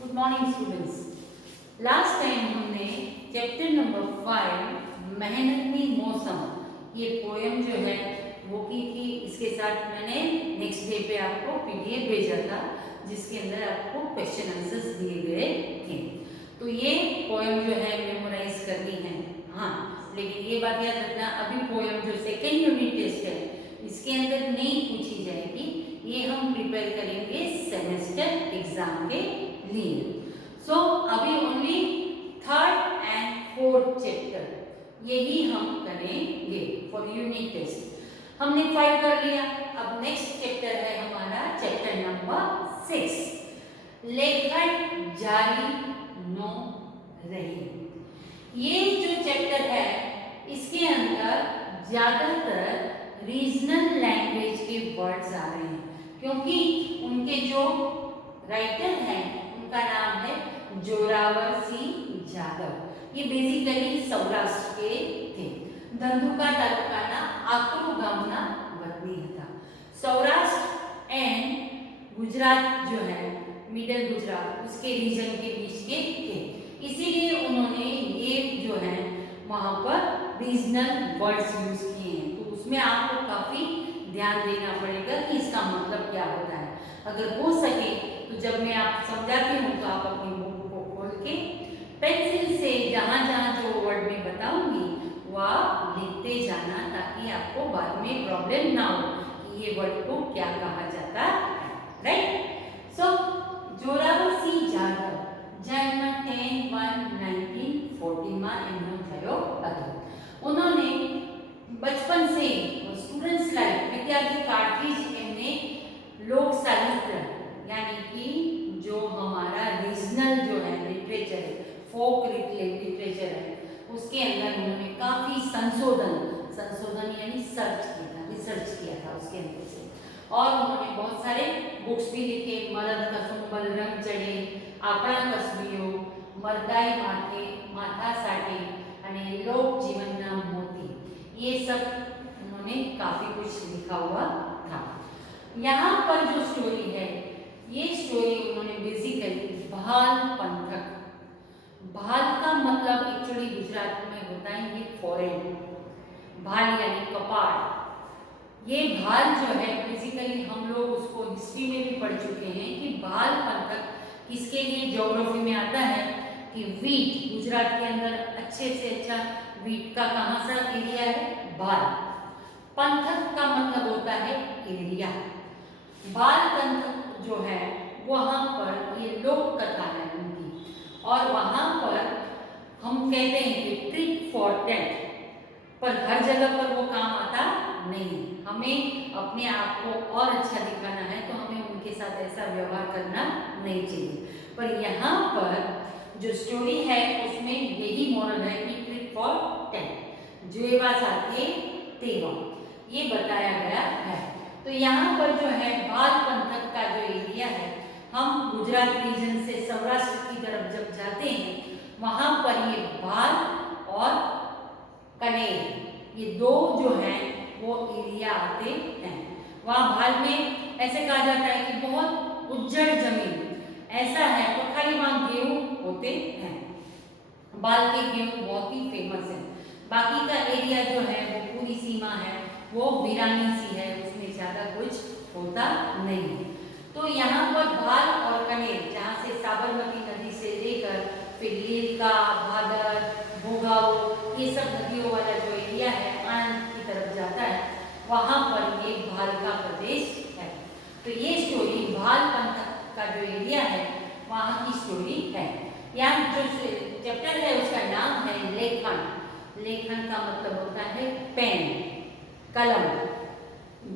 Good morning students. Last time हमने chapter number 5 मेहनती मौसम ये पोएम जो है वो की थी। इसके साथ मैंने नेक्स्ट डे पे आपको पीडीएफ भेजा था जिसके अंदर आपको क्वेश्चन आंसर्स दिए गए थे। तो ये पोएम जो है मेमोराइज करनी है। हाँ, लेकिन ये बात याद रखना, अभी पोएम जो सेकेंड यूनिट टेस्ट है इसके अंदर नहीं पूछी जाएगी। ये हम प्रिपेयर करेंगे सेमेस्टर एग्जाम के लिए। सो अभी only third and fourth chapter यही हम करेंगे फॉर यूनिट टेस्ट। हमने 5 कर लिया। अब नेक्स्ट चैप्टर है हमारा चैप्टर नंबर 6, लेखन जारी नो रही। ये जो चैप्टर है इसके अंदर ज्यादातर रीजनल लैंग्वेज के वर्ड्स आ रहे हैं क्योंकि उनके जो राइटर हैं उनका नाम है जोरावर सिंह जाधव। ये बेसिकली सौराष्ट्र के थे। धंधुका तालुकाना आकरू गामना वतनी था। सौराष्ट्र एंड गुजरात जो है मिडल गुजरात उसके रीजन के बीच के थे, इसीलिए उन्होंने ये जो है वहां पर रीजनल वर्ड्स यूज किए हैं। तो उसमें आपको काफी ध्यान देना पड़ेगा कि इसका मतलब क्या होता है। अगर हो सके तो जब मैं आप समझाती हूँ तो आप अपनी बुक को खोल के पेंसिल से जहाँ जहाँ जो वर्ड में बताऊंगी वह लिखते जाना, ताकि आपको बाद में प्रॉब्लम ना हो कि ये वर्ड को क्या कहा जाता है। राइट। सो जोरावर सिंह जाधव जन्म 10/1/1940 માં એમનો થયો હતો। उन्होंने बचपन से स्टूडेंट्स लाइफ विद्यार्थी काल ही एमने लोक साहित्य यानी कि जो हमारा रीजनल जो है लिटरेचर है, फोक लिटरेचर है, उसके अंदर उन्होंने काफ़ी संशोधन यानी रिसर्च किया था उसके अंदर से। और उन्होंने बहुत सारे बुक्स भी लिखे। मरद कसुंबल रंग चढ़े, आपणा कसबीओ, मरदाई माथे माथा साटे અને लोक जीवनना मोती, ये सब उन्होंने काफ़ी कुछ लिखा हुआ था। यहाँ पर जो स्टोरी है ये स्टोरी उन्होंने बेसिकली भाल पंथक, भाल का मतलब एक्चुअली गुजरात में होता है ये फॉरेन, भाल यानी कपाड़। ये भाल जो है बेसिकली हम लोग उसको हिस्ट्री में भी पढ़ चुके हैं कि भाल पंथक इसके लिए ज्योग्राफी में आता है कि वीट गुजरात के अंदर अच्छे से अच्छा वीट का कहाँ सा एरिया है, भाल। पंथक का मतलब होता है एरिया। बाल पंथक जो है वहाँ पर ये लोक कथा है उनकी, और वहाँ पर हम कहते हैं कि ट्रिक फॉर टेट, पर हर जगह पर वो काम आता नहीं। हमें अपने आप को और अच्छा दिखाना है तो हमें उनके साथ ऐसा व्यवहार करना नहीं चाहिए। पर यहाँ पर जो स्टोरी है उसमें यही मॉरल है कि ट्रिक फॉर टेट, जेवा साथे तेवा, ये बताया गया है। तो यहाँ पर जो है बाल पंथक का जो एरिया है, हम गुजरात रीजन से सौराष्ट्र की तरफ जब जाते हैं वहाँ पर ये बाल और कनेर ये दो जो हैं वो एरिया आते हैं। वहाँ भाल में ऐसे कहा जाता है कि बहुत उज्जड़ जमीन ऐसा है तो खाली वहाँ गेहूँ होते हैं। बाल के गेहूँ बहुत ही फेमस है। बाकी का एरिया जो है वो पूरी सीमा है वो वीरानी सी है, उसमें ज़्यादा कुछ होता नहीं है। तो यहाँ पर भाल और कनेर, जहाँ से साबरमती नदी से लेकर फिर लीलका, भादर, भोगाव, ये सब नदियों वाला जो एरिया है आनंद की तरफ जाता है, वहाँ पर ये भाल का प्रदेश है। तो ये स्टोरी भाल पंथक का जो एरिया है वहाँ की स्टोरी है। यहाँ जो चैप्टर है उसका नाम है लेखन। लेखन का मतलब होता है पेन, कलम,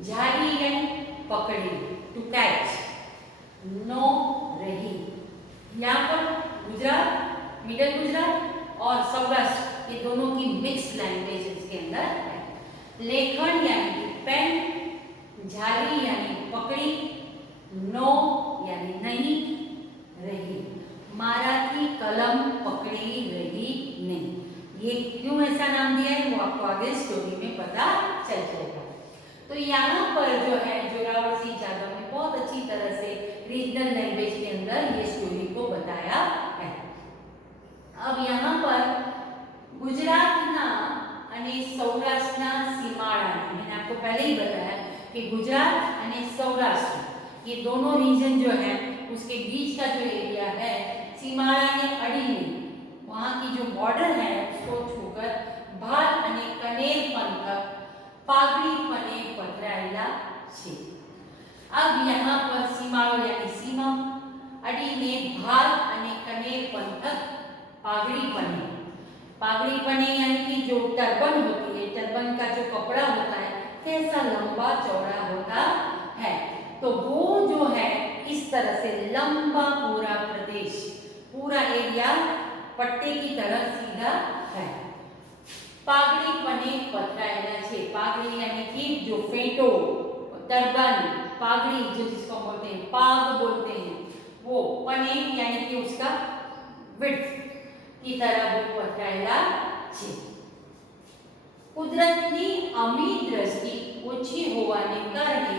जारी यानी पकड़ी, टू कैच, नो रही। यहाँ पर गुजरात, मिडल गुजरात और सौराष्ट्र ये दोनों की मिक्स लैंग्वेज इसके अंदर है। लेखन यानी पेन, जारी यानी पकड़ी, नो यानी नहीं, रही माराठी कलम पकड़ी रही नहीं। ये क्यों ऐसा नाम दिया है वो आपको आगे स्टोरी में पता चल जाएगा। तो यहाँ पर जो है जोरावर सिंह जाधव ने बहुत अच्छी तरह से रीजनल लैंग्वेज के अंदर ये स्टोरी को बताया कि गुजरात અને સૌરાષ્ટ્ર ये दोनों रीजन जो है उसके बीच का जो एरिया है सीमाड़ा ने अड़ीने वहाँ की जो बॉर्डर है उसको छूकर भाल અને कनेर पंथक पागड़ी पने पथराયેલા છે। अब यहाँ पर सीमाड़ो यानी सीमा अड़ीने भाल અને कनेर पंथक पागड़ी पने यानी कि जो टर्बन होती है, टर्बन का जो कपड़ा होता है कैसा लंबा चौड़ा होता है, तो वो जो है इस तरह से लंबा पूरा प्रदेश, पूरा एरिया पट्टे की तरह सीधा है। पागड़ी पने पथराયેલા છે। पागड़ी यानी कि जो फेंटो, टर्बन, पागड़ी जो जिसको बोलते हैं, पाग बोलते हैं, वो पने यानी कि उसका विड्थ की तरह वो पथराયેલા છે। કુદરતની અમી દ્રષ્ટિ ઓછી હોવાને કારણે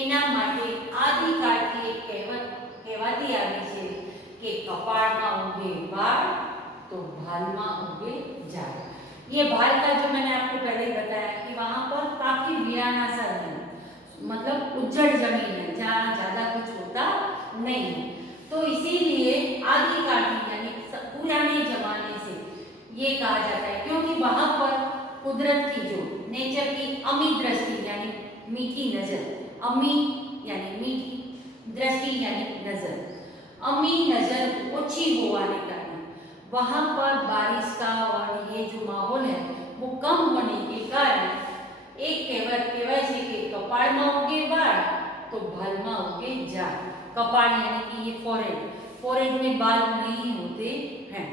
એના માટે આદિકાળથી એક કહેવત કહેવાતી આવી છે કે કપાળમાં ઉગે વાળ तो भालमा उगे झाड़। ये भाल का जो मैंने आपको पहले बताया कि वहाँ पर काफी वीराना सा है, मतलब उज्जड़ जमीन है जहाँ ज्यादा कुछ होता नहीं है, तो इसीलिए आदिकाल यानी पुराने जमाने से ये कहा जाता है क्योंकि वहाँ पर कुदरत की जो नेचर की अमी दृष्टि यानी मीठी नजर, अमी यानी मीठी दृष्टि यानी नजर, अमी नजर ओछी होने कारण वहाँ पर बारिश का और ये जो माहौल है वो कम होने के कारण एक कहेवत कहेवाय છે કે કપાળમાં ઉગે વાળ तो ભાલમાં ઉગે ઝાડ। कपाल यानी कि ये फोरहेड, फोरहेड में बाल नहीं होते हैं,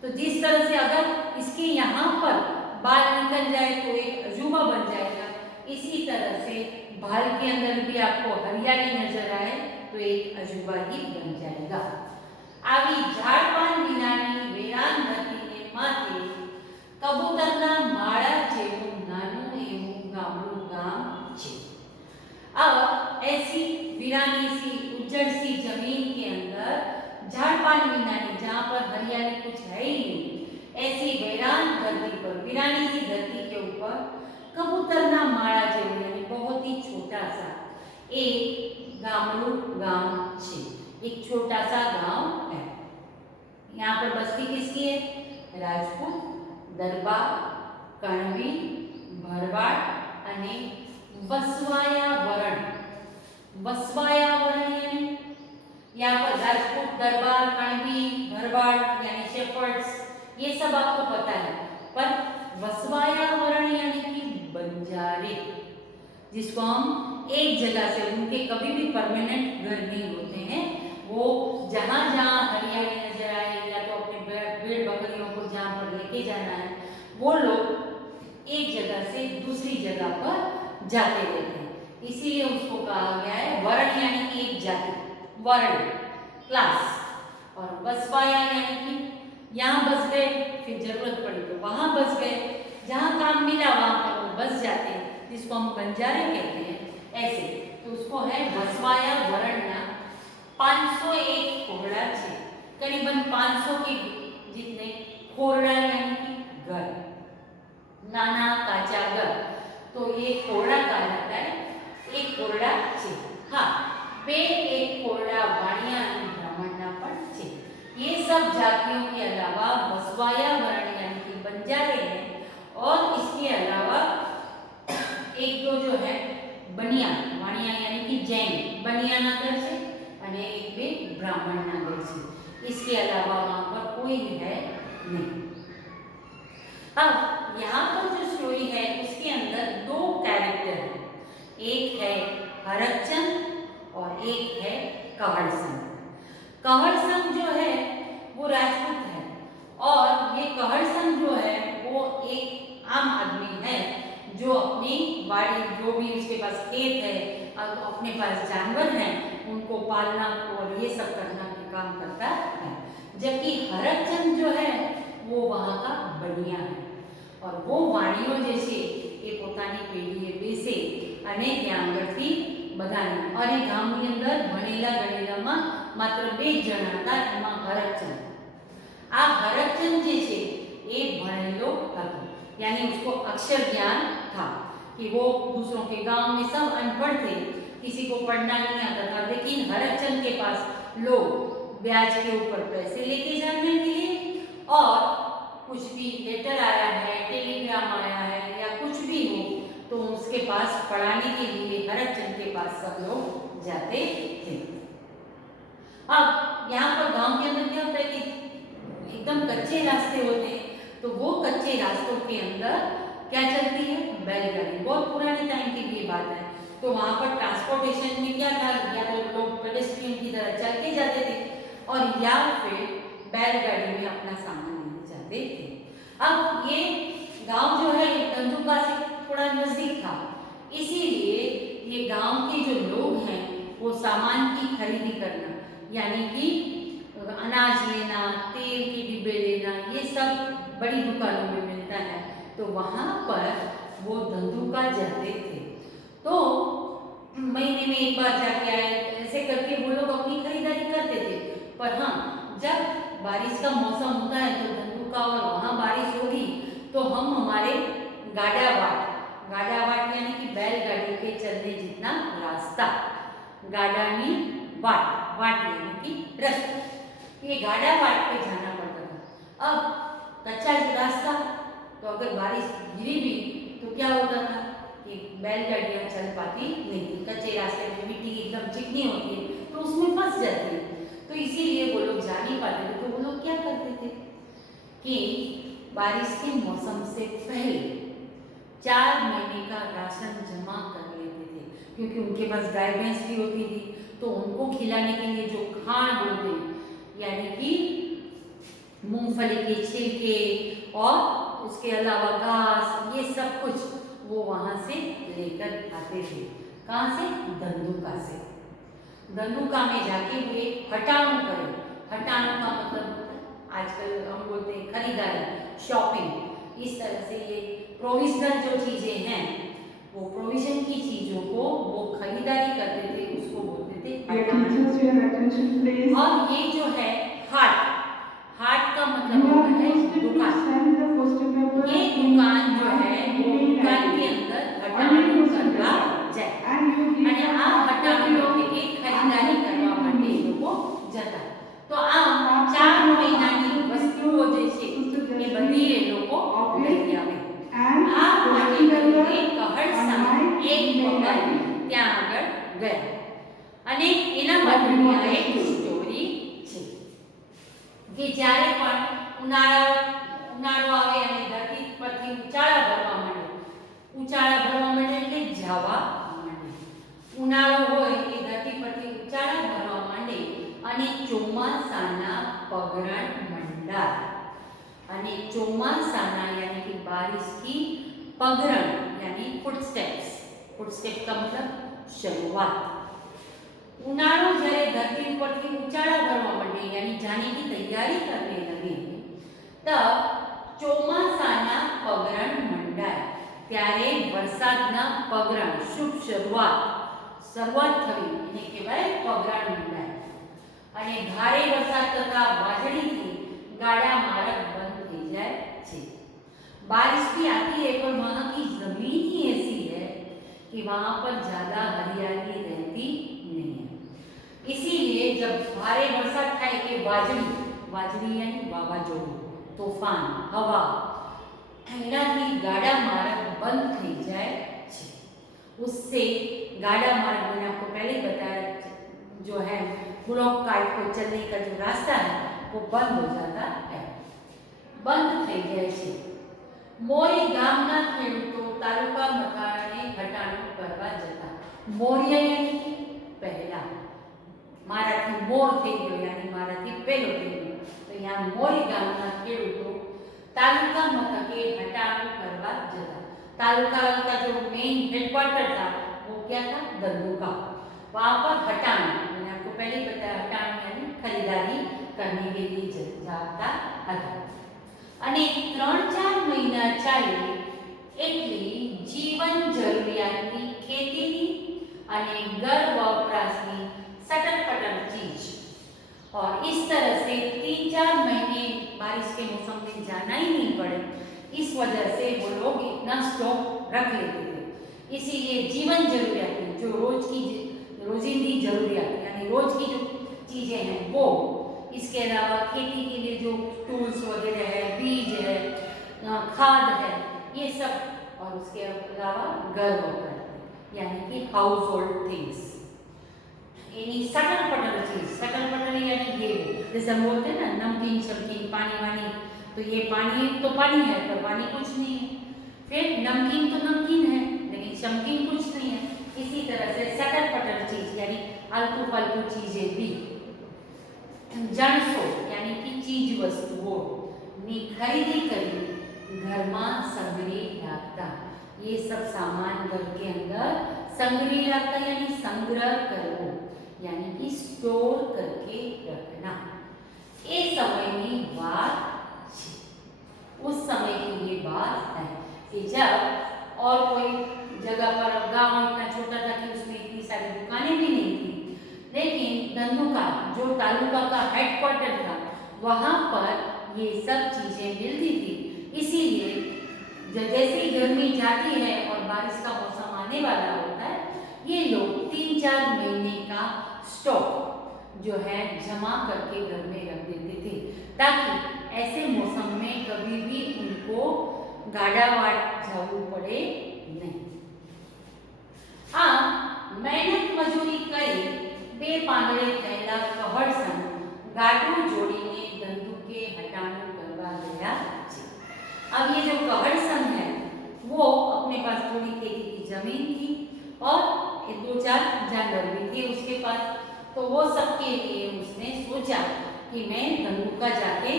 तो जिस तरह से अगर इसके यहाँ पर बाल निकल जाए तो एक अजूबा बन जाएगा, इसी तरह से भाल के अंदर भी आपको हरियाली नजर आए तो एक अजूबा ही बन जाएगा। આવી ઝાડપાન વિનાની વેરાન ધરતીને માથે કબૂતરના માળા જેવું નાનું એવું ગામડું ગામ છે। अब ऐसी वीरानी सी उज्जड़ सी जमीन के अंदर झाड़पान विनानी जहाँ पर हरियाली कुछ है ही नहीं, ऐसी वीरान धरती पर वीरानी सी धरती के ऊपर कबूतरना माळा जेवुं यानी बहुत ही छोटा सा एक गामडू गाम छे, एक छोटा सा गांव है। यहाँ पर बस्ती किसकी है? राजपूत, दरबार, कणवी, भरवाड़ અને वसवायावरण। वसवायावरण यानी यहाँ पर राजपूत, दरबार, कणवी, भरवाड़ यानी शेफर्ड्स, ये सब आपको पता है, पर वसवायावरण यानी कि बंजारे, जिसको हम एक जगह से, उनके कभी भी परमानेंट घर नहीं होते हैं, वो जहाँ जहाँ हरियाली नजर आए या तो अपने भेड़ बकरियों को जहाँ पर लेके जाना है वो लोग एक जगह से दूसरी जगह पर जाते रहते हैं, इसीलिए उसको कहा गया है वर्ण यानी कि एक जाति, वर्ण क्लास। और बसवाया यानी कि यहाँ बस गए, फिर जरूरत पड़ी तो वहाँ बस गए, जहाँ काम मिला वहाँ पर वो बस जाते हैं, जिसको हम बंजारे कहते हैं। ऐसे तो उसको है वसवाया वरणना 501 कोहड़ा छे, करीबन 500 के जितने कोहड़ा यानी कि घर, नाना काचा घर, तो ये कोहड़ा कहा जाता है। एक कोहड़ा छे, हाँ बे एक कोहड़ा वाणिया ब्राह्मणना पण छे। ये सब जातियों के अलावा वसवाया वर्ण यानी कि बंजारे हैं, और इसके अलावा एक दो जो है बनिया, वाणिया यानी कि जैन बनिया ना घर से, અને એક બે ब्राह्मण ना घर से, इसके अलावा वहाँ पर कोई है नहीं। अब यहाँ पर जो स्टोरी है उसके अंदर दो कैरेक्टर हैं, एक है हरकचंद और एक है कहड़संग। कहड़संग जो है वो राजपूत है, और ये कहड़संग जो है वो एक आम आदमी है जो अपनी बाड़ी, जो भी उसके पास खेत है, अपने पास जानवर हैं, उनको पालना और ये सब करना के काम करता है। जबकि हरकचंद जो है वो वहाँ का बनिया है, और वो वाणियों जैसे ये પોતાની પેઢીએ બેસે અને ત્યાં આગળથી બધાને, और ये ગામની અંદર ભણેલા ગણેલામાં માત્ર 2 જણા હતા, એમાં હરકચંદ। આ હરકચંદ જે છે એ ભણેલો હતો, यानी उसको अक्षर ज्ञान था, कि वो दूसरों के गांव में सब अनपढ़ थे, किसी को पढ़ना नहीं आता था, लेकिन हरचंद के पास लोग ब्याज के ऊपर पैसे लेके जाने के लिए और कुछ भी लेटर आया है, टेलीग्राम आया है या कुछ भी हो तो उसके पास पढ़ाने के लिए हरचंद के पास सब लोग जाते थे। अब यहाँ पर गांव के अंदर क्या होता है कि एकदम कच्चे रास्ते होते हैं, तो वो कच्चे रास्तों के अंदर क्या चलती है, बैलगाड़ी। बहुत पुराने टाइम की भी बात है। तो वहाँ पर ट्रांसपोर्टेशन में क्या था, या तो लोग पेडेस्ट्रियन की तरह चल के जाते थे और या फिर बैलगाड़ी में अपना सामान लेने जाते थे। अब ये गांव जो है धंधुका से थोड़ा नजदीक था, इसीलिए ये गांव के जो लोग हैं वो सामान की खरीदी करना, यानी कि अनाज लेना, तेल के डिब्बे लेना, ये सब बड़ी दुकानों में मिलता है, तो वहाँ पर वो धंधुका जाते थे। तो महीने में एक बार जाके आए, ऐसे करके वो लोग अपनी खरीदारी करते थे। पर हाँ, जब बारिश का मौसम होता है तो धंधुका और वहाँ बारिश होगी तो हम हमारे गाडावाट यानी कि बैलगाड़ी के चलने जितना रास्ता, गाडानी वाट यानी कि रास्ता, ये गाडावाट पे जाना पड़ता था। अब कच्चा रास्ता, तो अगर बारिश गिरी भी तो क्या होता था कि बैलगाड़ियाँ चल पाती नहीं थी। कच्चे रास्ते में मिट्टी एकदम चिकनी होती है तो उसमें फंस जाती है, तो इसीलिए वो लोग जा नहीं पाते थे। तो वो लोग क्या करते थे कि बारिश के मौसम से पहले 4 महीने का राशन जमा कर लेते थे, क्योंकि उनके पास गाय भैंस भी होती थी, तो उनको खिलाने के लिए जो खान बोलते हैं, यानी कि मूंगफली के छिलके और उसके अलावा घास, ये सब कुछ वो वहाँ से लेकर आते थे। कहाँ से? धंधुका से। धंधुका में जाके वे हटाणु करें। हटाणु का मतलब होता है, आजकल हम बोलते हैं खरीदारी, शॉपिंग। इस तरह से ये प्रोविजनल जो चीज़ें हैं, वो प्रोविजन की चीज़ों को वो खरीदारी करते थे, उसको बोलते थे हटाणु। और ये जो है हाट का मतलब होता है दुकान। ये दुकान जो है वो दुकान के अंदर हटाणु करवा जाए અને આ હટાણુ એટલે કે ખરીદારી કરવા માટે એ લોકો જતા। તો આમ 4 મહિનાની વસ્તુઓ જે છે એ બધી એ લોકો લઈ આવે। આ માટે કરીને કહળસા એક વખત ત્યાં આગળ ગયા અને એના માટેની આ એક સ્ટોરી છે કે જ્યારે પણ ઉનાળો આવે અને ધરતી પરથી ઉચાળા ભરવા માંડે એટલે જાવા માંડે। ઉનાળો હોય એ ધરતી પરથી ઉચાળા ભરવા માંડે અને ચોમાસાના પગરણ મંડાય। અને ચોમાસાના यानी कि बारिश की पगरण यानी फुटस्टेप का मतलब शुरुआत। उनाळो જ્યારે ધરતી ઉપરથી ઉચાળા ભરવા માંડે यानी जाने की तैयारी करने लगे, तब ચોમાસાના પગરણ મંડાય, ત્યારે વરસાદના પગરણ શુભ શરૂઆત થવી એને કહેવાય પગરણ મંડાય। અને ભારે વરસાદ તથા વાદળીથી गाड़ा मार्ग बंद થઈ જાય છે। बारिश भी आती है पर वहाँ की जमीन ही ऐसी है कि वहाँ पर ज़्यादा हरियाली रहती नहीं है। इसीलिए जब भारे वरसाद થાય કે વાજળી यानी વાવાઝોડું, तूफान, हवा, એનાથી गाड़ा मार्ग बंद થઈ જાય છે। उससे गाड़ा मार्ग मैंने आपको पहले ही बताया, जो है ब्लॉक काट को चलने का जो रास्ता है वो बंद हो जाता है, बंद થઈ જાય છે। મોરી ગામના ખેડૂતો તાલુકા મથાળાને હટાણું કરવા જતા। મોરિયા यानी कि पहला, माराथी मोर થઈ ગયો यानी माराथी પહેલો થઈ ગયો, तो यहाँ મોરી ગામના ખેડૂતો तालुका मथके हटाणु करवा जता। तालुका का जो मेन हेडक्वार्टर था वो क्या था? धंधुका। वहाँ पर हटाणु, मैंने आपको पहले ही बताया, हटाणु यानी खरीदारी करने के लिए जाता था। અને 3-4 મહિના ચાલે એટલે જીવન જરૂરિયાતની ખેતીની અને ઘર વપરાશની सटर-पटर चीज। और इस तरह से 3-4 महीने बारिश के मौसम में जाना ही नहीं पड़े, इस वजह से वो लोग इतना स्टॉक रख लेते थे। इसीलिए जीवन जरूरियातें जो रोजिंदी जरूरियात यानी रोज की जो चीज़ें हैं वो, इसके अलावा खेती के लिए जो टूल्स वगैरह है, बीज है, खाद है, ये सब, और उसके अलावा घर वगैरह यानी कि हाउस होल्ड थिंग्स, यानी सटल पटल चीज, सटल पटल यानी ये जैसे हम बोलते हैं ना नमकीन शमकीन पानी वानी, तो ये पानी तो पानी है पर पानी कुछ नहीं है, फिर नमकीन तो नमकीन है लेकिन शमकीन कुछ नहीं है। इसी तरह से सटल पटल चीज यानी आलतू फालतू चीजें भी। जणसो यानी कि चीज वस्तुओं ની खरीदी करी घर में संग्रही रखता, ये सब सामान घर के अंदर संग्रही रखता यानी संग्रह करो यानी कि स्टोर करके रखना। ये समय की बात, उस समय की ये बात है कि जब और कोई जगह पर, गांव इतना छोटा था कि उसमें इतनी सारी दुकानें भी नहीं थी, लेकिन धंधुका जो तालुका का हेडक्वार्टर था वहाँ पर ये सब चीज़ें मिलती थी। इसीलिए जैसे ही गर्मी जाती है और बारिश का मौसम आने वाला होता है, ये लोग 3-4 महीने का स्टॉक जो है जमा करके घर में रख देते थे, ताकि ऐसे मौसम में कभी भी उनको गाड़ावाट जाવું पड़े नहीं। मेहनत मजूरी करी બે પાંદડે થયેલા કહળસન ગાડું જોડીને ધંધુકે હટાણું કરવા ગયા છે। अब ये जो कहड़सन है वो अपने पास थोड़ी खेती की जमीन थी और 2-4 जानवर भी थे उसके पास, तो वो सबके लिए उसने सोचा कि मैं धंधुका जाके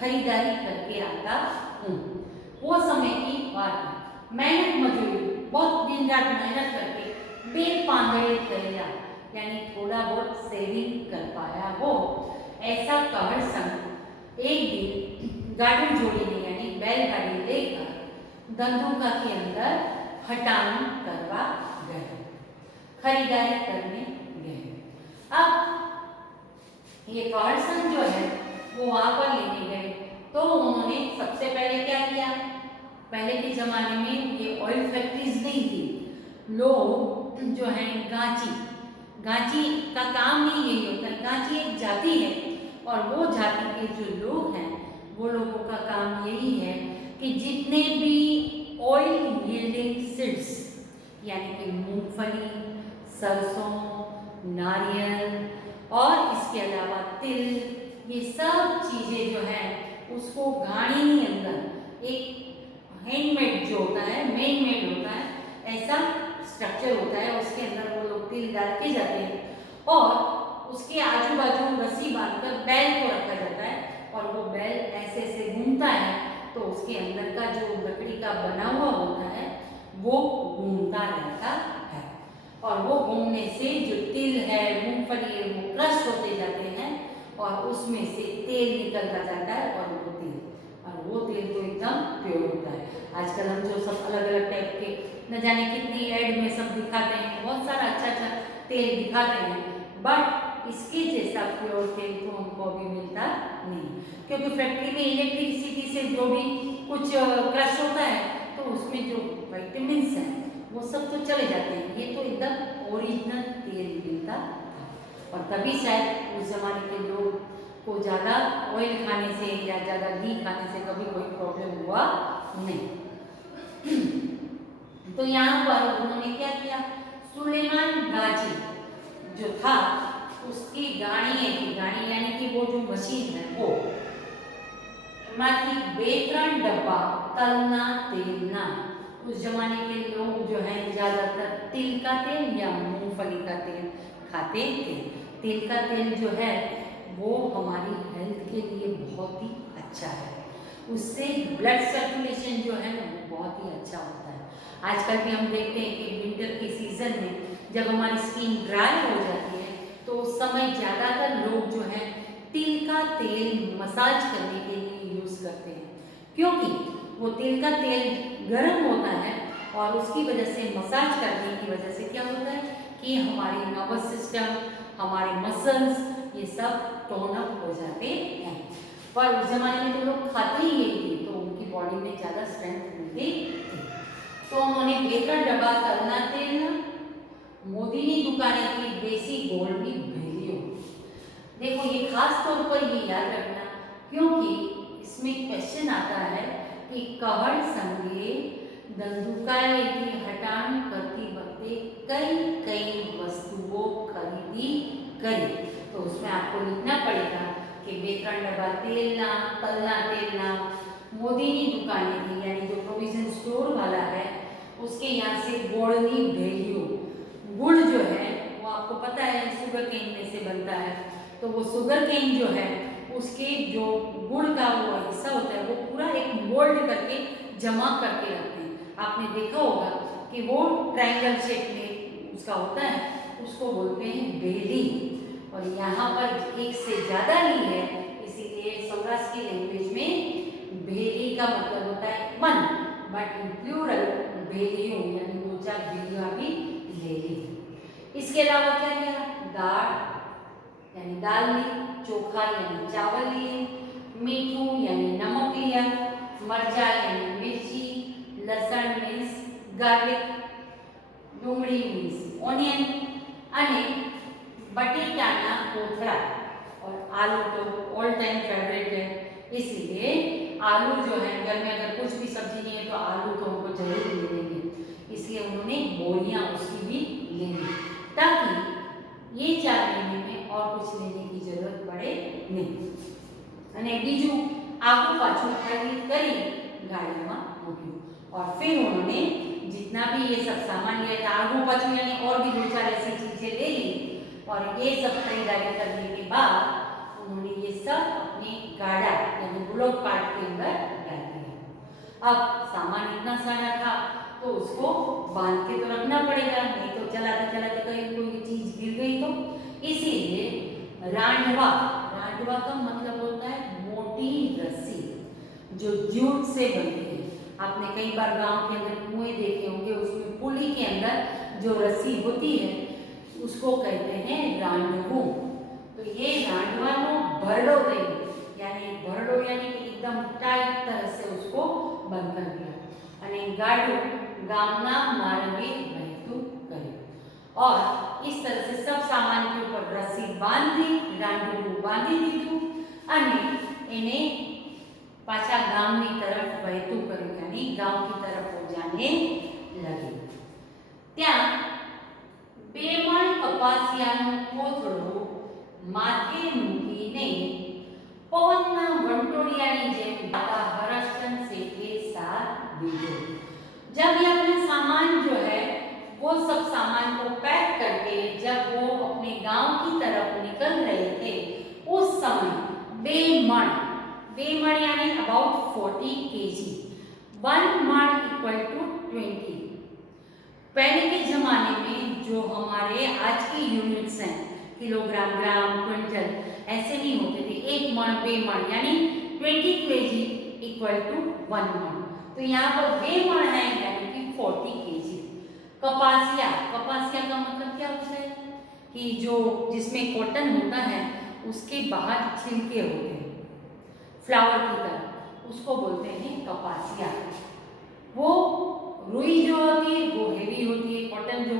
खरीदारी करके आता हूँ। वो समय की बात है, मेहनत मजदूरी बहुत दिन रात मेहनत करके બે પાંદડે થયેલા यानी थोड़ा बहुत सेविंग कर पाया हो, ऐसा कहड़सन एक दिन गाड़ी जोड़ी ने यानी बैलगाड़ी लेकर धंधुका के अंदर हटान करवा गए, खरीदारी करने गए। अब ये कहड़सन जो है वो वहाँ पर लेने गए, तो उन्होंने सबसे पहले क्या किया, पहले के ज़माने में ये ऑयल फैक्ट्रीज नहीं थी, लोग जो है गांची का काम ही यही होता है। गांची एक जाति है और वो जाति के जो लोग हैं वो लोगों का काम यही है कि जितने भी ऑयल यील्डिंग सीड्स यानी कि मूंगफली, सरसों, नारियल और इसके अलावा तिल, ये सब चीज़ें जो हैं उसको घाणी के अंदर एक हैंडमेड जो होता है, मेन मेड होता है, ऐसा स्ट्रक्चर होता है, उसके अंदर वो लोग तिल डाल के जाते हैं और उसके आजू बाजू रस्सी बांधकर बैल को रखा जाता है और वो बैल ऐसे ऐसे घूमता है, तो उसके अंदर का जो लकड़ी का बना हुआ होता है वो घूमता रहता है और वो घूमने से जो तिल है, मूंगफली है, वो क्रश होते जाते हैं और उसमें से तेल निकलता जाता है और वो तेल तो एकदम प्योर होता है। आजकल हम जो सब अलग अलग टाइप के न जाने कितनी ऐड में सब दिखाते हैं, बहुत सारा अच्छा तेल दिखाते हैं, बट इसके जैसा प्योर तेल तो हमको अभी मिलता नहीं, क्योंकि फैक्ट्री में इलेक्ट्रिसिटी से जो भी कुछ क्रश होता है तो उसमें जो विटामिन्स हैं वो सब तो चले जाते हैं, ये तो एकदम ओरिजिनल तेल मिलता था। और तभी शायद उस जमाने के लोग को ज़्यादा ऑयल खाने से या ज़्यादा घी खाने से कभी कोई प्रॉब्लम हुआ नहीं। तो यहाँ पर उन्होंने क्या किया, सुलेमान गाजी जो था उसकी गाड़ी यानी कि वो जो मशीन है वो माथी 2-3 डब्बा तलना तेलना, उस जमाने के लोग जो है ज़्यादातर तिल का तेल या मूंगफली का तेल खाते थे। तिल का तेल जो है वो हमारी हेल्थ के लिए बहुत ही अच्छा है, उससे ब्लड सर्कुलेशन जो है ना वो बहुत ही अच्छा होता है। आजकल भी हम देखते हैं कि विंटर के सीज़न में जब हमारी स्किन ड्राई हो जाती है तो उस समय ज़्यादातर लोग जो है तिल का तेल मसाज करने के लिए यूज़ करते हैं, क्योंकि वो तिल का तेल गर्म होता है और उसकी वजह से मसाज करने की वजह से क्या होता है कि हमारी नर्वस सिस्टम, हमारे मसल्स ये सब टोन अप हो जाते हैं। पर उस जमाने में तो लोग खाते ही यही थे, तो उनकी बॉडी में ज़्यादा स्ट्रेंथ मिलती थी। तो उन्होंने बेकन डब्बा तलना तेलना, मोदीनी दुकानेથી देसी गोळની भेलियो। देखो ये खास तौर पर ये याद रखना, क्योंकि इसमें क्वेश्चन आता है कि कहड़ संगे धंधुकाएથી हटाण करती वक्ते कई कई वस्तुओं खरीदी करी। तो उसमें आपको लिखना पड़ेगा कि बेकन डब्बा तेलना, तलना तेलना, मोदीनी दुकानेથી यानी जो प्रोविजन स्टोर वाला है उसके यहाँ से गोळની भेलियो। गुड़ जो है वो आपको पता है शुगर केन में से बनता है, तो वो शुगर केन जो है उसके जो गुड़ का वो हिस्सा होता है वो पूरा एक मोल्ड करके जमा करके रखते हैं। आपने देखा होगा कि वो ट्रायंगल शेप में उसका होता है, उसको बोलते हैं बेली। और यहाँ पर एक से ज़्यादा ली है, इसीलिए सौराष्ट्र की लैंग्वेज में भेली का मतलब होता है मन, बट इन प्लूरल भेलियों यानी दो चार भेलियाँ भी ले ली। इसके अलावा क्या लिया? दाल यानी दाल ली, चोखा यानी चावल लिए, मीठू यानी नमक लिया, मरचा यानी मिर्ची, लसन मीन्स गार्लिक, डूंगળી मीन्स ऑनियन, અને बटेटाना कोथड़ा। और आलू तो ऑल टाइम फेवरेट है, इसलिए आलू जो है घर में अगर कुछ भी सब्जी नहीं है तो आलू तो हमको जरूर ले लेंगे, इसलिए उन्होंने बोरियां उसकी भी ले ली, ताकि ये 4 महीने में और कुछ लेने की जरूरत पड़े नहीं। અને બીજું આગુ પાછું ખરીદ કરી ગાડીમાં મૂક્યું। और फिर उन्होंने जितना भी ये सब सामान लिया था आगू पाछू यानी और भी 2-4 ऐसी चीजें ले ली, और ये सब खरीदारी करने के बाद उन्होंने ये सब अपने गाड़ा यानी बुलोक कार्ट के अंदर डाल दिया। अब सामान इतना सारा था तो उसको बांध के तो रखना पड़ेगा, नहीं तो चलाते चलाते कहीं कोई चीज गिर गई तो, इसीलिए रांडवा, रांडवा का मतलब होता है मोटी रस्सी जो जूट से बनती है। आपने कई बार गांव के अंदर कुएं देखे होंगे, उसमें पुली के अंदर जो रस्सी होती है उसको कहते हैं रांडवू। तो ये रांडवा नो भरडो देंगे, यानी भरडो यानी कि एकदम टाइट तरह से उसको बंद कर दिया, અને ગાડું ગામના માર્ગે વહેતું કર્યું। और इस तरह से सब सामान के ऊपर रस्सी बांध दी, रांडू बांधी दीधું અને એને पाछा गामनी तरफ वहेतुं कर्युं, यानी गांव की तरफ वो जाने लगे। त्या बेमण कपासियानो कोथळो माथे मूकीने पवनना वंटोळियानी जेम हरचंद सेठे साथ दीधो। जब ये अपने सामान जो है वो सब सामान को पैक करके जब वो अपने गांव की तरफ निकल रहे थे, उस समय बेमण, बेमण यानी अबाउट 40 kg, 1 मण इक्वल टू 20। पहले के जमाने में जो हमारे आज की यूनिट्स हैं किलोग्राम, ग्राम, क्विंटल, ऐसे नहीं होते थे। 1 मण, बेमण यानी 20 kg इक्वल टू 1 मण। तो यहाँ पर बेमण है यानी कि 40 kg। कपासिया, कपासिया का मतलब क्या होता है कि जो जिसमें कॉटन होता है उसके बाहर छिलके होते हैं फ्लावर की तरह, उसको बोलते हैं कपासिया। वो रुई जो होती है वो हेवी होती है, कॉटन जो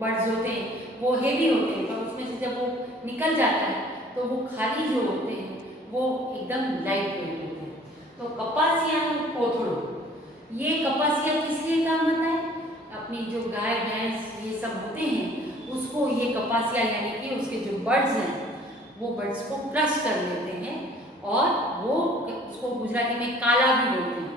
बर्ड्स होते हैं वो हेवी होते हैं, पर उसमें से जब वो निकल जाता है तो वो खाली जो होते हैं वो एकदम लाइट वेट होते हैं। तो कपासिया कोथड़ो, ये कपासिया किस लिए काम आता है? अपनी जो गाय भैंस ये सब होते हैं उसको ये कपासिया यानी कि उसके जो बर्ड्स हैं वो बर्ड्स को क्रश कर लेते हैं, और वो उसको गुजराती में काला भी बोलते हैं।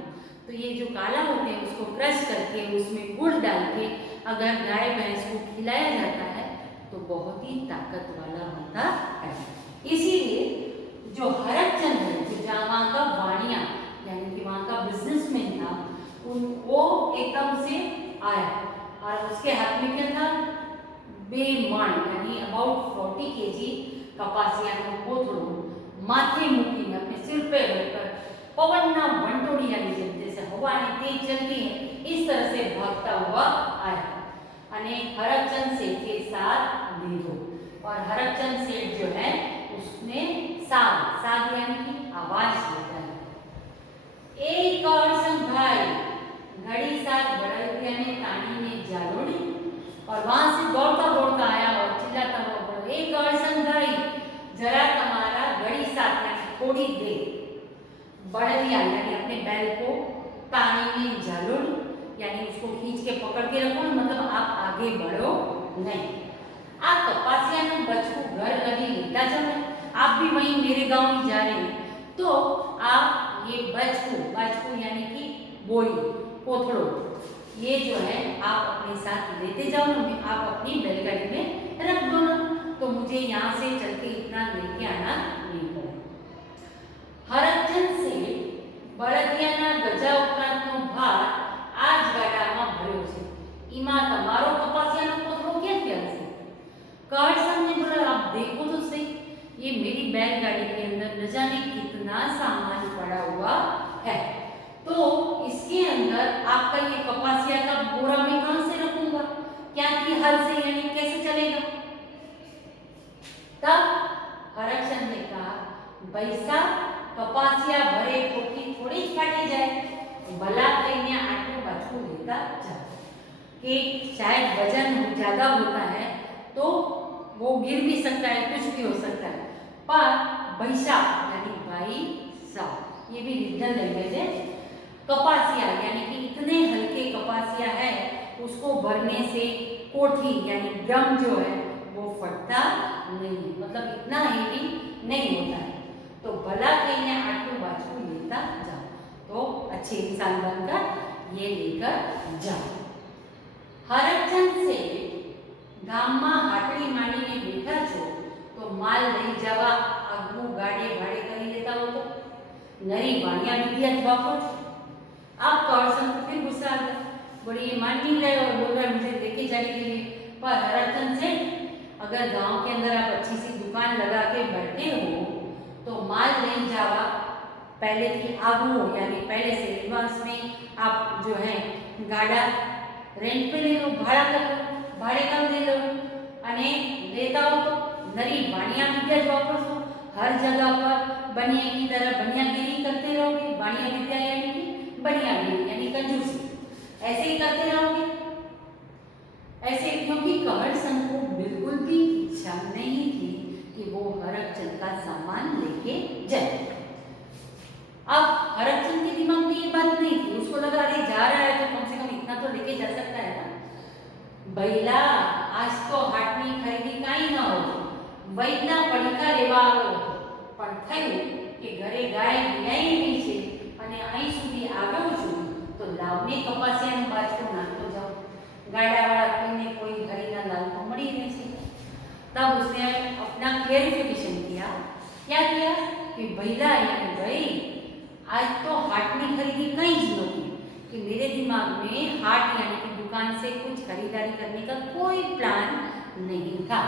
तो ये जो काला होते हैं उसको क्रश करके उसमें गुड़ डाल के अगर गाय भैंस को खिलाया जाता है तो बहुत ही ताकत वाला होता है। इसीलिए जो हरचंद है, जो वहाँ का वाणिया यानी कि वहाँ का बिजनेसमैन था, वो एकदम से आया और उसके हाथ में क्या था? बेमण यानी अबाउट 40 kg कपासिया को कोथड़ो माथे मूकीने अपने सिर पे रखकर पवनना वंटोळिया जैसे हवाएं तेज चलती हैं इस तरह से भागता हुआ आया, અને हरचंद सेठ के साथ दीधो। और हरचंद सेठ जो है उसने साग, साग यानी कि आवाज देता है। एक और संग भाई घड़ी साथ बड़े यानी और वहां से दौड़ता दौड़ता आया और चिल्लाता हुआ बोला, ए करसन भाई, जरा तुम्हारा घड़ी साथ में थोड़ी देर बड़विया यानी अपने बैल को पानी में झालो यानी उसको खींच के पकड़ के रखो, मतलब आप आगे बढ़ो नहीं। आप कपासिया ने बचकू घर लगी लेता जाओ, आप भी वहीं मेरे गांव में जा रहे हैं तो आप ये बचकू यानी कि बोरी कोथड़ो ये जो है आप अपने साथ लेते जाओ ना, आप अपनी बैलगाड़ी में रख दो ना, तो मुझे यहाँ से चल के इतना लेके आना नहीं पड़े। हरकचंद से बળદિયાના ગજા ઉપરાંતનો ભાર આ જ ગાડામાં ભર્યો છે, એમાં તમારો કપાસિયાનો કોથળો ક્યાંથી આવશે? કરસન ने बोला, आप देखो तो सही, ये मेरी बैलगाड़ी के अंदर न जाने कितना सामान पड़ा हुआ है, तो इसके अंदर आपका ये कपासिया का बोरा मैं कहां से रखूंगा? क्या कि हल से यानी कैसे चलेगा? तब हरकचंद ने कहा, पैसा कपासिया भरे खोटी थोड़ी फाटी जाए, भला कहीं आटू बाटू लेता जाओ, कि शायद वजन ज्यादा होता है तो वो गिर भी सकता है, कुछ भी हो सकता है, पर पैसा यानी भाई साहब ये भी रीजनल लैंग्वेज है। कपासिया यानी कि इतने हल्के कपासिया है उसको भरने से कोठी यानी ड्रम जो है वो फटता नहीं, मतलब इतना हेवी नहीं होता है, तो भला कहीं आटू बाटू लेता जाओ, तो अच्छे इंसान बनकर ये लेकर जाओ। हरकचंद से ગામમાં હાટડી માંડીને બેઠા છો તો માલ લઈ જવા આગવું ગાડે ભાડે કરી લેતા હો તો નરી વાણિયા વિદ્યા જ વાપરો છો। आप करसन को फिर गुस्सा आ गया, बोले ये मान नहीं रहे और बोल रहे मुझे लेके जाने के लिए, पर हरकचंद से अगर गांव के अंदर आप अच्छी सी दुकान लगा के बैठे हो तो माल नहीं जावा पहले की आगू यानी पहले से एडवांस में आप जो है गाड़ा रेंट पे ले लो, भाड़ा कर लो, भाड़े कम ले लो, अने लेता हो तो नरी वाणिया विद्या जो वापरो छो, हर जगह पर बनिया की तरह बनियागिरी करते रहोगे, वाणिया विद्या यानी कि बनियागिरी यानी कंजूसी, ऐसे ही करते रहोगे ऐसे, क्योंकि करसन को बिल्कुल भी इच्छा नहीं थी कि वो हरकचंद का सामान लेके जाए। अब हरकचंद के दिमाग में ये बात नहीं थी, उसको लगा अरे जा रहा है तो कम से कम इतना तो लेके जा सकता है ना। भैला आज तो हाटनी खरीदी काई न हो, वैदना पड़का लेवा આવ્યો, પણ થયું કે ઘરે ગાય વિયાયેલી છે અને અહીં સુધી આવ્યો છું તો લાવને કપાસિયાનું બાજકો નાખતો જાઉં, ગાડાવાળા કોઈને કોઈ હરીના લાલ તો મળી રહે છે। तब उसने अपना क्लेरिफिकेशन किया, क्या किया कि भैला यानी भाई आज तो हाटनी खरीदी कहीं ज नहोती, कि मेरे दिमाग में हाट यानी कि दुकान से कुछ खरीदारी करने का कोई प्लान नहीं था,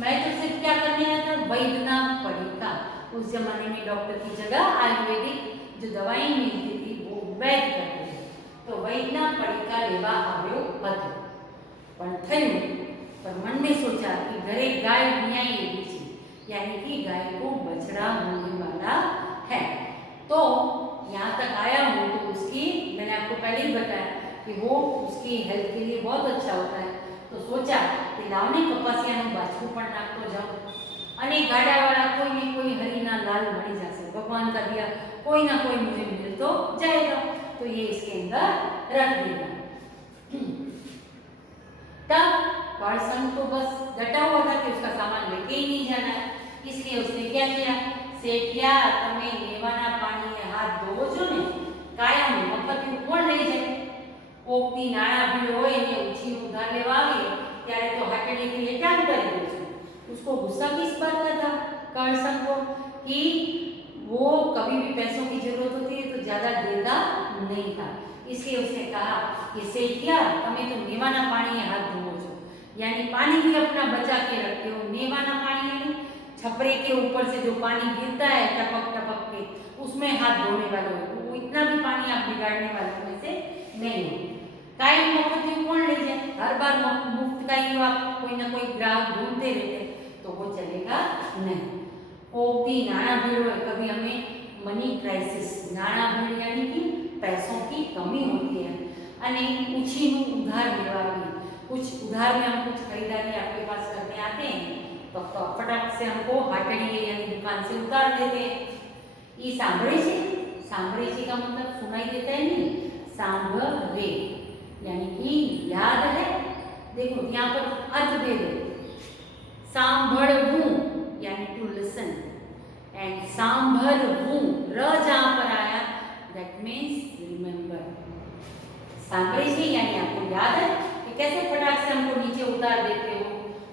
मैं तो सिर्फ क्या करने आया था, वैदना पड़का, उस जमाने में डॉक्टर की जगह आयुर्वेदिक जो दवाई मिलती थी वो वैद्य करते थे, तो वैदना पड़का लेवा આવ્યો હતો, પણ થયું पर मन में सोचा कि घरे गाय वियायेली छे यानी कि गाय को बछड़ा होने वाला है, तो यहाँ तक आया हूँ तो उसकी मैंने आपको पहले ही बताया कि वो उसकी हेल्थ के लिए बहुत अच्छा होता है, तो सोचा कि लावने कपासियाનું બાજકું પણ નાખતો जाऊँ અને ગાડાવાળા कोई ने कोई हरीना लाल मળી जाશે, भगवान का दिया कोई ना कोई मुझे मिल तो जाएगा, तो ये इसके अंदर रख देगा। तब करसन तो बस डटा हुआ था कि उसका सामान लेके ही नहीं जाना है, इसलिए उसने क्या किया, सेठिया तमे लेवाना पानीए हाथ धोवो छो ने, कायम मफत कोण लई जाए, कोकनी नाणा भीड़ होय ने उछी उधार लेवा आवे त्यारे तो हटने के लिए क्या कर दे छो। उसको गुस्सा किस बात का था करसन को कि वो कभी भी पैसों की जरूरत होती है तो ज्यादा देता नहीं था, इसलिए उसने कहा कि सेठिया तमे तो नेवाना पानीए हाथ धोवो छो, यानी पानी भी अपना बचा के रखते हो, नेवाना पानी यानी छपरे के ऊपर से जो पानी गिरता है टपक टपक के उसमें हाथ धोने वाले हो, वो इतना भी पानी आप बिगाड़ने वालों में से नहीं हो। कायम मुफ्त में कौन ले जाए, हर बार मुफ्त का ही आप कोई ना कोई ग्राहक ढूंढते रहते तो वो चलेगा नहीं। कोई नाना भीड़ हो, कभी हमें मनी क्राइसिस, नाना भीड़ यानी कि पैसों की कमी होती है अने उछीનું उधार लेवावी, कुछ उधार में हम कुछ खरीदारी आपके पास करने आते हैं तो फटाक से हमको हाटड़ी यानी दुकान से उतार देते हैं। ये सांभरे छे, सांभरे छे का मतलब सुनाई देता है नहीं, सांभरे यानी कि याद है। देखो यहाँ पर अर्थ दे दो, सांभळवू यानी टू लिसन एंड सांभरवू र जहाँ पर आया दैट मीन्स रिमेम्बर। सांभरे छे यानी आपको याद है कि कैसे फटाक से हमको नीचे उतार देते हो।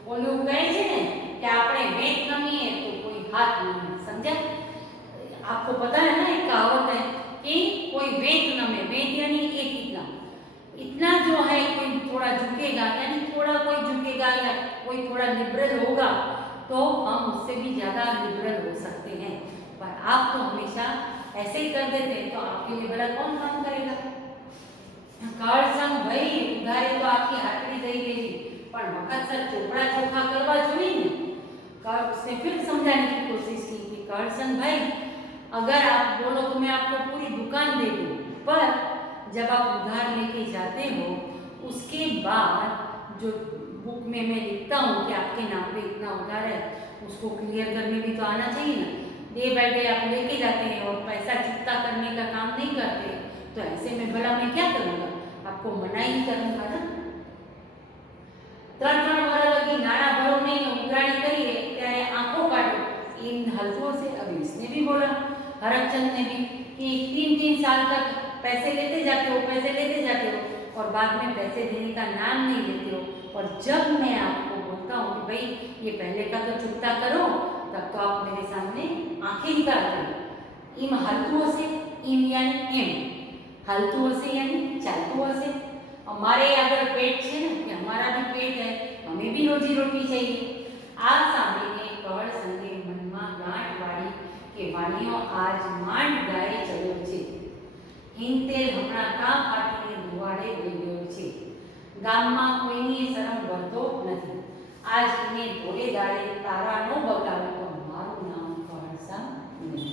वो लोग कहे छे ने कि आपने वेत नमीए तो कोई हाथ नमी, समझा? आपको पता है ना, एक कहावत है कि कोई वेत नमे, वेत यानी एक इतना, इतना जो है कोई थोड़ा झुकेगा यानी थोड़ा कोई झुकेगा या कोई थोड़ा लिबरल होगा तो हम उससे भी ज़्यादा लिबरल हो सकते हैं। पर आप तो हमेशा ऐसे ही कर देते हैं तो आपके लिए बड़ा कौन काम करेगा? काल संग भाई उधारे तो आपकी हाथड़ी दई देगी पर वखतसर चोपड़ा चोखा करवा જોઈએ ને। काल उसने फिर समझाने की कोशिश की कि काल संग भाई अगर आप बोलो तो मैं आपको पूरी दुकान दे दूँ, पर जब आप उधार लेके जाते हो उसके बाद जो बुक में मैं लिखता हूँ कि आपके नाम पे इतना उधार है उसको क्लियर करने भी तो आना चाहिए ना। डे बाय डे आप लेके जाते हैं और पैसा चुकता करने का काम नहीं करते तो ऐसे में भला मैं क्या करूँगा? आपको मना ही करूँगा ना। ત્રણ વર્ષ લગી નાણાં ભરો નહીં ઉઘરાણી કરીએ ત્યારે આંખો કાઢો इन हल्कों से। अभी इसने भी बोला, हरमचंद ने भी, कि 3-3 साल तक पैसे लेते जाते हो और बाद में पैसे देने का नाम नहीं लेते हो। और जब मैं आपको बोलता हूँ कि भाई ये पहले का तो चुकता करो तब तो आप मेरे सामने आंखें निकालते हो। इम हल्कुओं से, इम यानी एम, हल्कुओं से यानी चालतुओं से। हमारे अगर पेट है ना कि हमारा भी पेट है, हमें भी रोजी रोटी चाहिए। आ सामने कवड़ संगे मनमा गांठ वाड़ी के वाणियों आज માંડ ગાય ચડ્યો છે। હિંતેલ હમણાં કા ફાટીને ધુવાડે વહી ગયો છે। ગામમાં કોઈની શરમ ભરતો નથી। आज इन्हें ધોળે દાડે તારા નો બગાડો તો મારું નામ કળસંગ नहीं।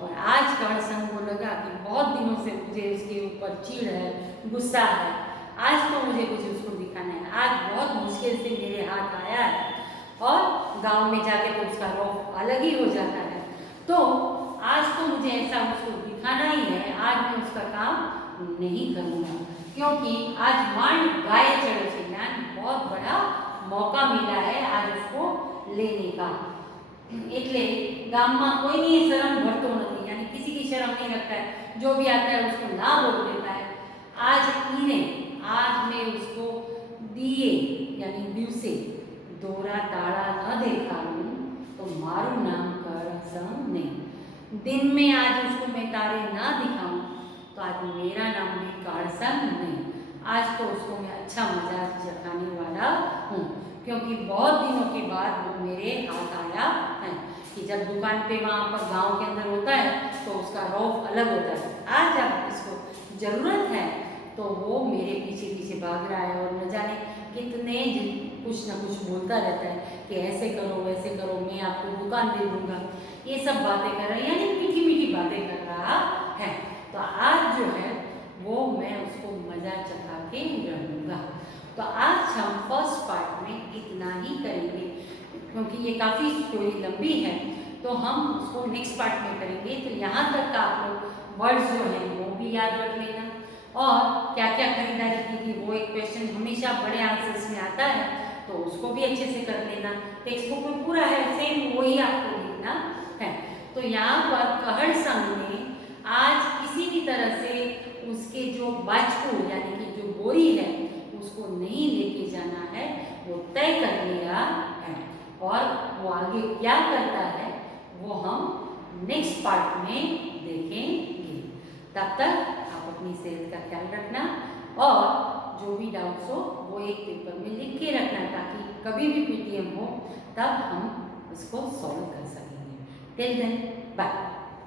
और आज कळसंग को लगा कि बहुत दिनों से मुझे उसके ऊपर चिढ़ है, गुस्सा है, आज तो मुझे कुछ उसको दिखाना है। आज बहुत मुश्किल से मेरे हाथ आया है और गांव में जाके तो उसका रौब अलग ही हो जाता है। तो आज तो मुझे ऐसा उसको दिखाना ही है, आज मैं उसका काम नहीं करूँगा क्योंकि आज માંડ ગાય ચડ્યો છે। यानी बहुत बड़ा मौका मिला है आज उसको लेने का। એટલે ગામમાં કોઈની શરમ ભરતો નથી, यानी किसी की शर्म नहीं रखता है, जो भी आता है उसको ना बोल देता है। आज इन्हें, आज मैं उसको दिए यानी दिवसे दोरा ताड़ा न देखाड़ूं तो मारू नाम कळसंग नहीं। दिन में आज उसको मैं तारे ना दिखाऊं तो आज मेरा नाम भी कळसंग नहीं। आज तो उसको मैं अच्छा मजाक चखाने वाला हूँ क्योंकि बहुत दिनों के बाद वो मेरे हाथ आया है। कि जब दुकान पे वहाँ पर गांव के अंदर होता है तो उसका रौब अलग होता है। आज जब इसको ज़रूरत है तो वो मेरे पीछे पीछे भाग रहा है और न जाने कितने कुछ न कुछ बोलता रहता है कि ऐसे करो वैसे करो, मैं आपको दुकान दे दूँगा, ये सब बातें कर रहा है, यानी मीठी मीठी बातें कर रहा है। तो आज जो है वो मैं उसको मज़ा चखा के रहूँगा। तो आज हम फर्स्ट पार्ट में इतना ही करेंगे क्योंकि ये काफ़ी स्टोरी लंबी है तो हम उसको नेक्स्ट पार्ट में करेंगे। तो यहाँ तक का आप लोग वर्ड्स जो हैं वो भी याद रख लेना और क्या क्या खरीदारी की थी वो एक क्वेश्चन हमेशा बड़े आंसर्स में आता है तो उसको भी अच्छे से कर लेना। टेक्स्ट बुक में पूरा है, सेम वही आपको लिखना है। तो यहाँ पर कळसंग ने आज किसी भी तरह से उसके जो बाजकू यानी कि जो बोरी है उसको नहीं लेके जाना है, वो तय कर लिया है। और वो आगे क्या करता है वो हम नेक्स्ट पार्ट में देखेंगे। तब तक आप अपनी सेहत का ख्याल रखना और जो भी डाउट्स हो वो एक पेपर में लिख के रखना ताकि कभी भी पीटीएम हो तब हम उसको सॉल्व कर सकेंगे। Till then bye.